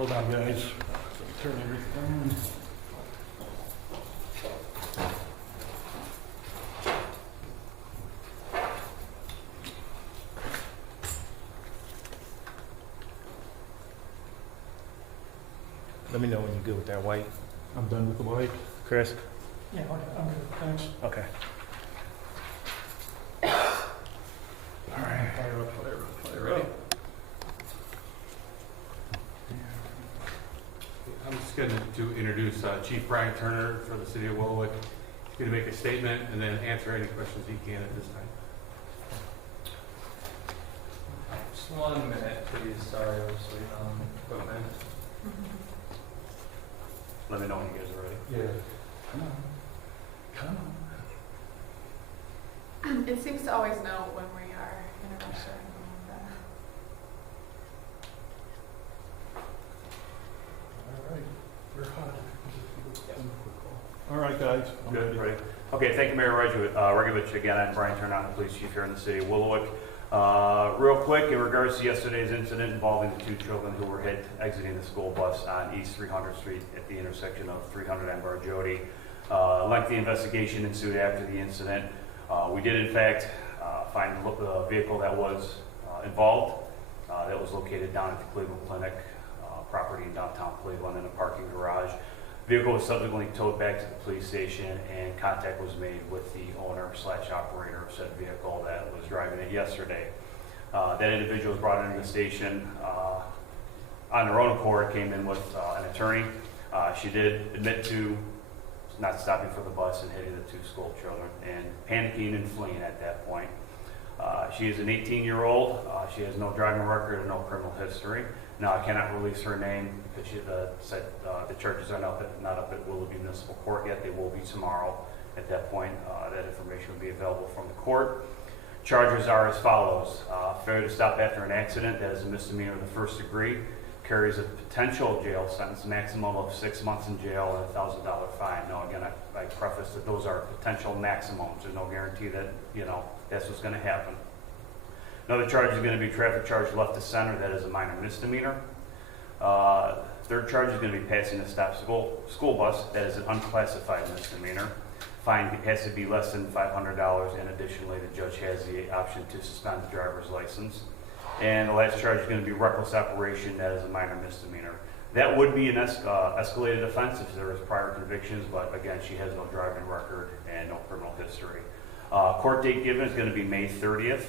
Hold on, guys. Turn everything. Let me know when you're good with that white. I'm done with the white. Chris? Yeah, I'm good. Thanks. Okay. All right. Fire up, fire up, fire up. I'm just going to introduce Chief Brian Turner for the City of Willowick. He's going to make a statement and then answer any questions he can at this time. Just 1 minute, please. Sorry, I was waiting on equipment. Let me know when you guys are ready. Yeah. Come on. Come on. It seems to always know when we are in a rush or anything like that. All right. We're hot. All right, guys. I'm Good, ready. ready. Okay, thank you, Mayor Regovich. Again, I'm Brian Turner, I'm the police chief here in the city of Willowick. Real quick, in regards to yesterday's incident involving the 2 children who were hit exiting the school bus on East 300th Street at the intersection of 300 and Bar Jody. Lengthy investigation ensued after the incident. We did, in fact, find the vehicle that was involved. That was located down at the Cleveland Clinic property in downtown Cleveland in a parking garage. Vehicle was subsequently towed back to the police station, and contact was made with the owner/operator of said vehicle that was driving it yesterday. That individual was brought into the station on her own accord, came in with an attorney. She did admit to not stopping for the bus and hitting the 2 school children and panicking and fleeing at that point. She is an 18-year-old. She has no driving record and no criminal history. Now, I cannot release her name because she said the charges are not up at Willoughby Municipal Court yet. They will be tomorrow. At that point, that information will be available from the court. Charges are as follows. Failure to stop after an accident, that is a misdemeanor of the 1st degree, carries a potential jail sentence, maximum of 6 months in jail and a $1,000 fine. Now, again, I preface that those are potential maximums. There's no guarantee that, that's what's going to happen. Another charge is going to be traffic charge left to center. That is a minor misdemeanor. 3rd charge is going to be passing a stop school bus. That is an unclassified misdemeanor. Fine has to be less than $500, and additionally, the judge has the option to suspend the driver's license. And the last charge is going to be reckless operation. That is a minor misdemeanor. That would be an escalated offense if there is prior convictions, but again, she has no driving record and no criminal history. Court date given is going to be May 30th.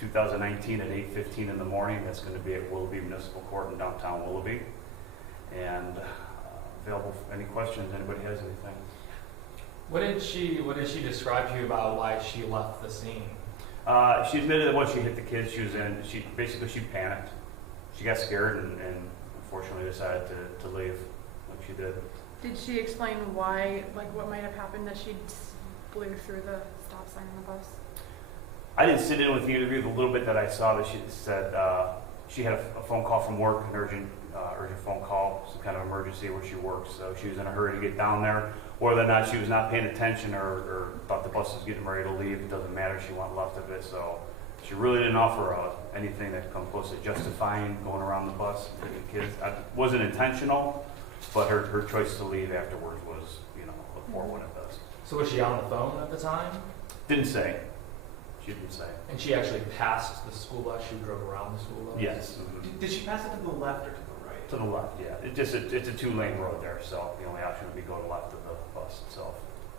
2019 at 8:15 in the morning. That's going to be at Willoughby Municipal Court in downtown Willoughby. And available for any questions. Anybody has anything? What did she describe to you about why she left the scene? She admitted that once she hit the kids, she panicked. She got scared and unfortunately decided to leave like she did. Did she explain why, like what might have happened that she blew through the stop sign on the bus? I didn't sit in with the interview. The little bit that I saw, that she said she had a phone call from work, an urgent phone call, some kind of emergency where she works. So she was in a hurry to get down there. Whether or not she was not paying attention or thought the bus was getting ready to leave, it doesn't matter. She went left of it. So she really didn't offer anything that comes close to justifying going around the bus with the kids. It wasn't intentional, but her choice to leave afterwards was, a poor one at best. So was she on the phone at the time? Didn't say. She didn't say. And she actually passed the school bus? She drove around the school bus? Yes. Did she pass it to the left or to the right? To the left, yeah. It's a 2-lane road there, so the only option would be go to the left of the bus itself.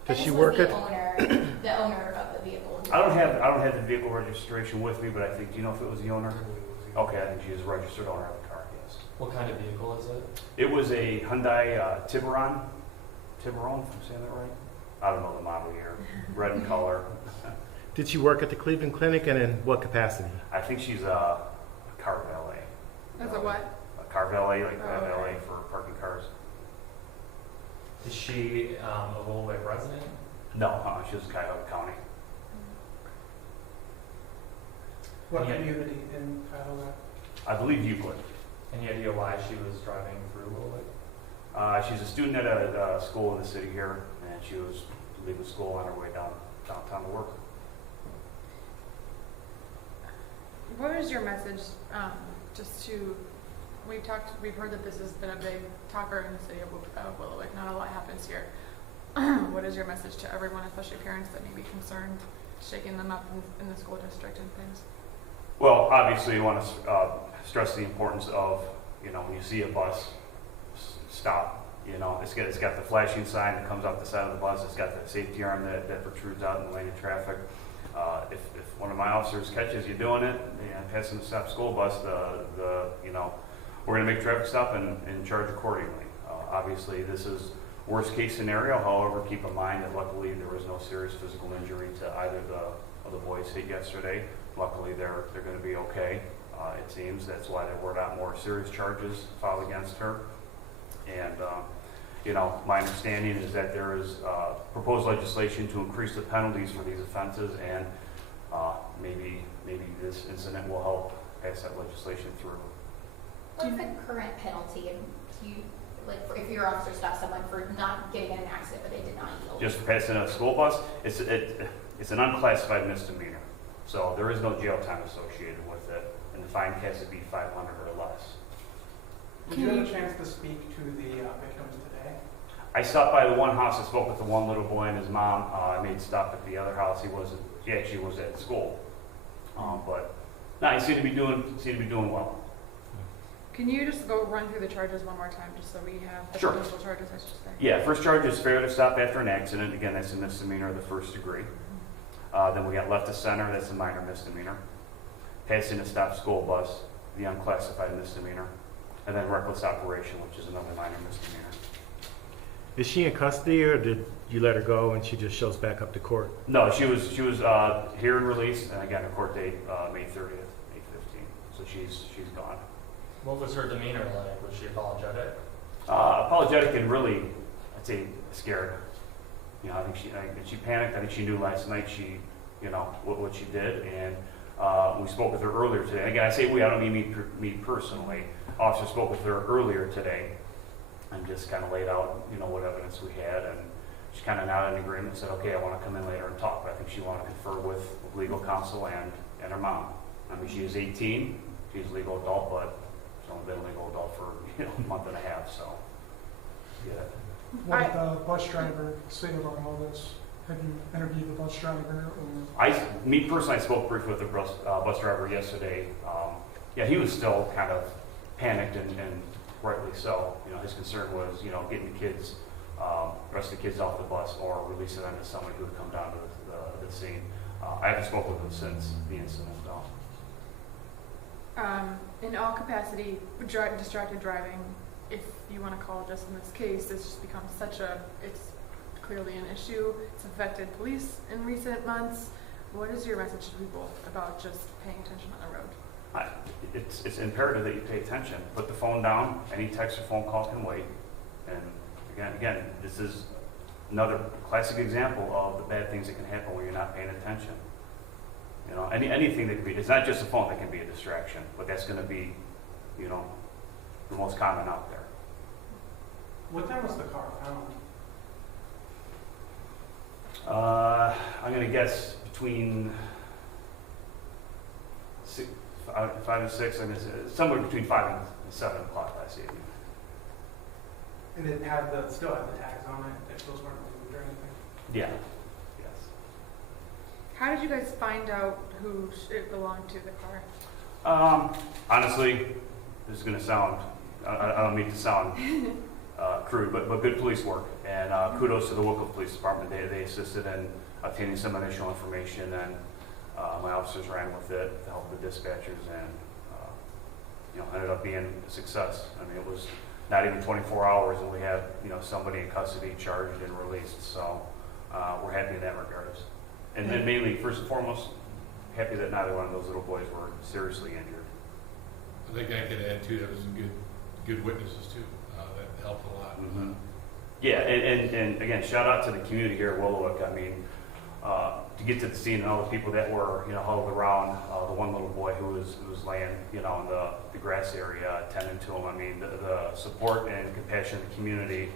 Does she This work was at? the owner of the vehicle? I don't have the vehicle registration with me, but I think, do you know if it was the owner? Okay, I think she is a registered owner of the car, yes. What kind of vehicle is it? It was a Hyundai Tiburon, if I'm saying that right? I don't know the model year. Red in color. Did she work at the Cleveland Clinic, and in what capacity? I think she's a car valet. As a what? A car valet, like Oh, okay. valet for parking cars. Is she a Willowick resident? No, she was Cuyahoga County. What Yeah. community in Cuyahoga? I believe Euclid. Any idea why she was driving through Willowick? She's a student at a school in the city here, and she was leaving school on her way downtown to work. What was your message just to we've heard that this has been a big talker in the city of Willowick. Not a lot happens here. What is your message to everyone, especially parents that may be concerned, shaking them up in the school district and things? Well, obviously, you want to stress the importance of, when you see a bus, stop. It's got the flashing sign that comes off the side of the bus. It's got the safety arm that protrudes out in the lane of traffic. If one of my officers catches you doing it, passing the stop school bus, we're going to make a traffic stop and charge accordingly. Obviously, this is worst case scenario. However, keep in mind that luckily there was no serious physical injury to either of the boys hit yesterday. Luckily, they're going to be okay. It seems that's why there were not more serious charges filed against her. And my understanding is that there is proposed legislation to increase the penalties for these offenses, and maybe this incident will help pass that legislation through. What's the current penalty if your officer stops someone for not getting in an accident but they did not yield? Just for passing a school bus, it's an unclassified misdemeanor, so there is no jail time associated with it, and the fine has to be $500 or less. Did you have a chance to speak to the victims today? I stopped by the one house. I spoke with the one little boy and his mom. I made a stop at the other house. He actually was at school, but no, he seemed to be doing well. Can you just go run through the charges one more time, just so we have the Sure. potential charges, I should say? Yeah, first charge is failure to stop after an accident. Again, that's a misdemeanor of the first degree. Then we got left to center. That's a minor misdemeanor. Passing a stop school bus, the unclassified misdemeanor. And then reckless operation, which is another minor misdemeanor. Is she in custody, or did you let her go and she just shows back up to court? No, she was here and released, and again, her court date May 30th, May 15th. So she's gone. What was her demeanor like? Was she apologetic? Apologetic and really, I'd say scared. I think she panicked. I think she knew last night what she did, and we spoke with her earlier today. Again, I say we, I don't mean me personally. Officer spoke with her earlier today and just kind of laid out, what evidence we had, and she kind of nodded in agreement and said, okay, I want to come in later and talk, but I think she wanted to confer with legal counsel and her mom. I mean, she is 18, she's a legal adult, but she's only been a legal adult for, a month and a half, so, yeah. What did the bus driver say about all this? Have you interviewed the bus driver? Me personally, I spoke briefly with the bus driver yesterday. He was still kind of panicked and rightly so. His concern was, getting the kids, rest of the kids off the bus or releasing them to somebody who would come down to the scene. I haven't spoken with him since the incident, though. In all capacity, distracted driving, if you want to call it just in this case, this just becomes it's clearly an issue. It's affected police in recent months. What is your message to people about just paying attention on the road? It's imperative that you pay attention. Put the phone down. Any text or phone call can wait. And again, this is another classic example of the bad things that can happen when you're not paying attention. Anything that can be, it's not just a phone that can be a distraction, but that's going to be, the most common out there. What time was the car found? I'm going to guess between 5 and 6, and somewhere between 5 and 7 o'clock last evening. And it still had the tags on it, if those weren't removed or anything? Yeah. Yes. How did you guys find out who it belonged to, the car? Honestly, this is going to sound, I don't mean to sound crude, but good police work. And kudos to the Willowick Police Department. They assisted in obtaining some initial information, and my officers ran with it to help the dispatchers, and ended up being a success. I mean, it was not even 24 hours, and we had somebody in custody, charged and released. So we're happy in that regard. And then mainly, first and foremost, happy that neither one of those little boys were seriously injured. I think I could add too, that was good witnesses too. That helped a lot. Mm-hmm. Yeah, and again, shout out to the community here at Willowick. I mean, to get to the scene and all the people that were, huddled around the one little boy who was laying, in the grass area, attending to him. I mean, the support and compassion of the community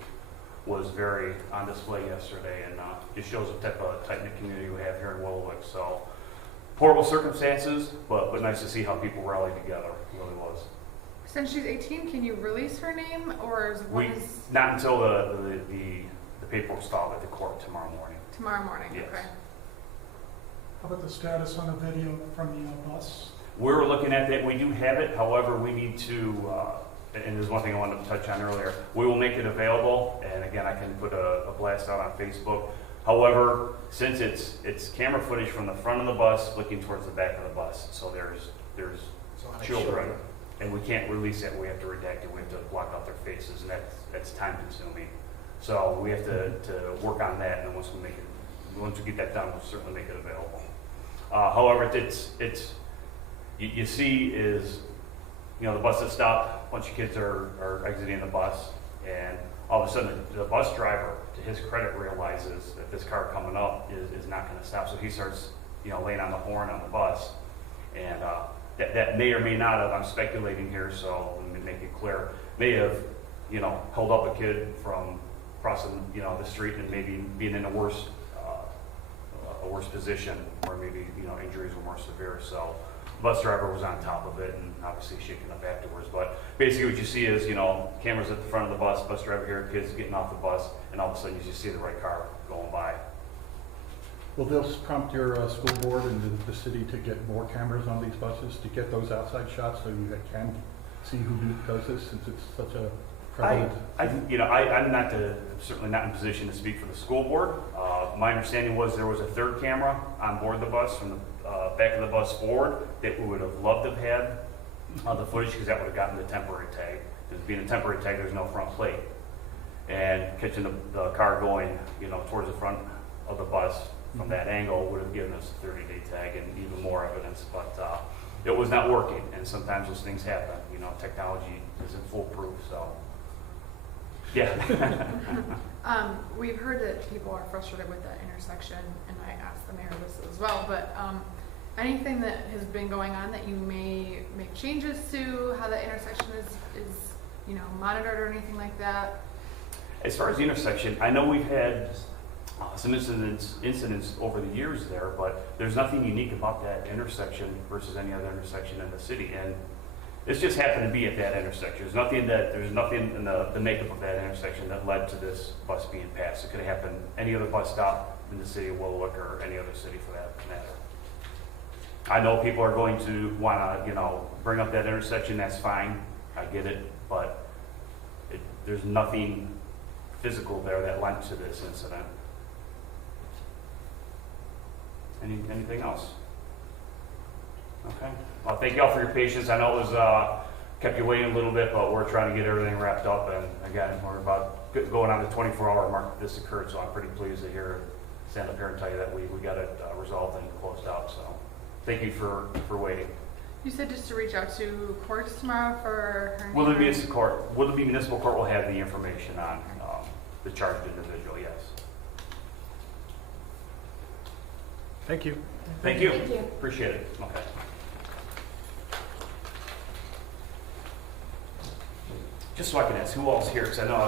was very on display yesterday, and just shows the type of tight-knit community we have here in Willowick. So, horrible circumstances, but nice to see how people rallied together. It really was. Since she's 18, can you release her name, or is We, not until the paperwork's filed at the court tomorrow morning. tomorrow morning? Yes. Okay. How about the status on the video from the bus? We're looking at that. We do have it. However, we need to, and there's one thing I wanted to touch on earlier. We will make it available. And again, I can put a blast out on Facebook. However, since it's camera footage from the front of the bus looking towards the back of the bus, so there's children, and we can't release it. We have to redact it. We have to block out their faces, and that's time consuming. So we have to work on that. And once we get that done, we'll certainly make it available. However, you see is, the bus has stopped, a bunch of kids are exiting the bus, and all of a sudden the bus driver, to his credit, realizes that this car coming up is not going to stop. So he starts, laying on the horn on the bus, and that may or may not have, I'm speculating here, so let me make it clear, may have, held up a kid from crossing, the street and maybe being in a worse position, or maybe, injuries were more severe. So the bus driver was on top of it and obviously shaken up afterwards. But basically what you see is, cameras at the front of the bus driver here, kids getting off the bus, and all of a sudden you just see the right car going by. Will this prompt your school board and the city to get more cameras on these buses, to get those outside shots so you can see who does this, since it's such a prevalent thing? I'm certainly not in position to speak for the school board. My understanding was there was a third camera on board the bus from the back of the bus forward that we would have loved to have had the footage, because that would have gotten the temporary tag. Because being a temporary tag, there's no front plate. And catching the car going, towards the front of the bus from that angle would have given us a 30-day tag and even more evidence. But it was not working, and sometimes those things happen. Technology isn't foolproof, so. Yeah. We've heard that people are frustrated with that intersection, and I asked the mayor this as well, but anything that has been going on that you may make changes to, how the intersection is monitored or anything like that? As far as the intersection, I know we've had some incidents over the years there, but there's nothing unique about that intersection versus any other intersection in the city. And this just happened to be at that intersection. There's nothing in the makeup of that intersection that led to this bus being passed. It could have happened any other bus stop in the city of Willowick or any other city for that matter. I know people are going to want to, bring up that intersection. That's fine. I get it, but there's nothing physical there that led to this incident. Anything else? Okay. Well, thank you all for your patience. I know it was kept you waiting a little bit, but we're trying to get everything wrapped up. And again, we're about going on the 24-hour mark that this occurred, so I'm pretty pleased to stand up here and tell you that we got it resolved and closed out. So thank you for waiting. You said just to reach out to courts tomorrow for her. Willoughby Municipal Court will have the information on the charged individual. Yes. Thank you. Thank you. Thank you. Appreciate it. Okay. Just so I can ask, who else here? Because I know